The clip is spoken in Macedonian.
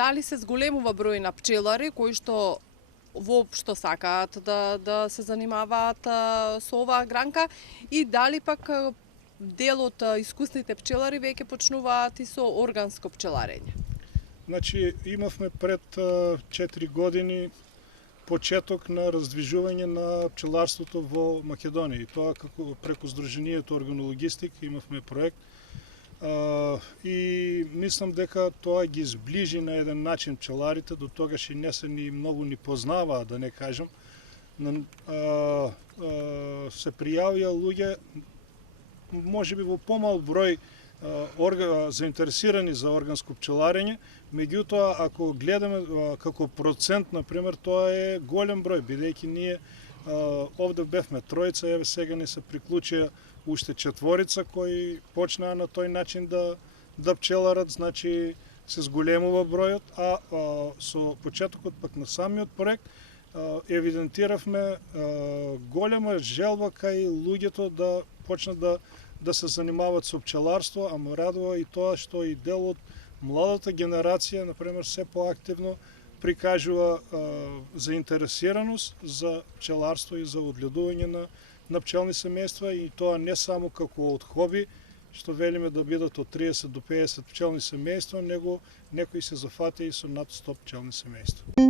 Дали се зголемува број на пчелари кои што воопшто сакаат да се занимаваат со оваа гранка и дали пак дел од искусните пчелари веќе почнуваат и со органско пчеларење? Значи, имавме пред 4 години почеток на раздвижување на пчеларството во Македонија. И тоа како преку Сдруженијето Органологистик имавме проект. И мислам дека тоа ги зближи на еден начин пчеларите, до тогаш и не се ни многу ни познаваа, да не кажам. Се пријавија луѓе, можеби во помал број заинтересирани за органско пчеларење, меѓутоа ако гледаме како процент, например, тоа е голем број, бидејќи ние овде бевме тројца, еве сега не се приклучија уште четворица кои почнаа на тој начин да пчеларат, значи се зголемува бројот, а со почетокот пак на самиот проект евидентиравме голема желба кај луѓето да почнат да се занимаваат со пчеларство, а ме радува и тоа што и дел од младата генерација, например, се поактивно прикажува заинтересираност за пчеларство и за одгледување на пчелни семејства, и тоа не само како од хоби, што велиме да бидат од 30 до 50 пчелни семејства, него некои се зафатија и со над 100 пчелни семејства.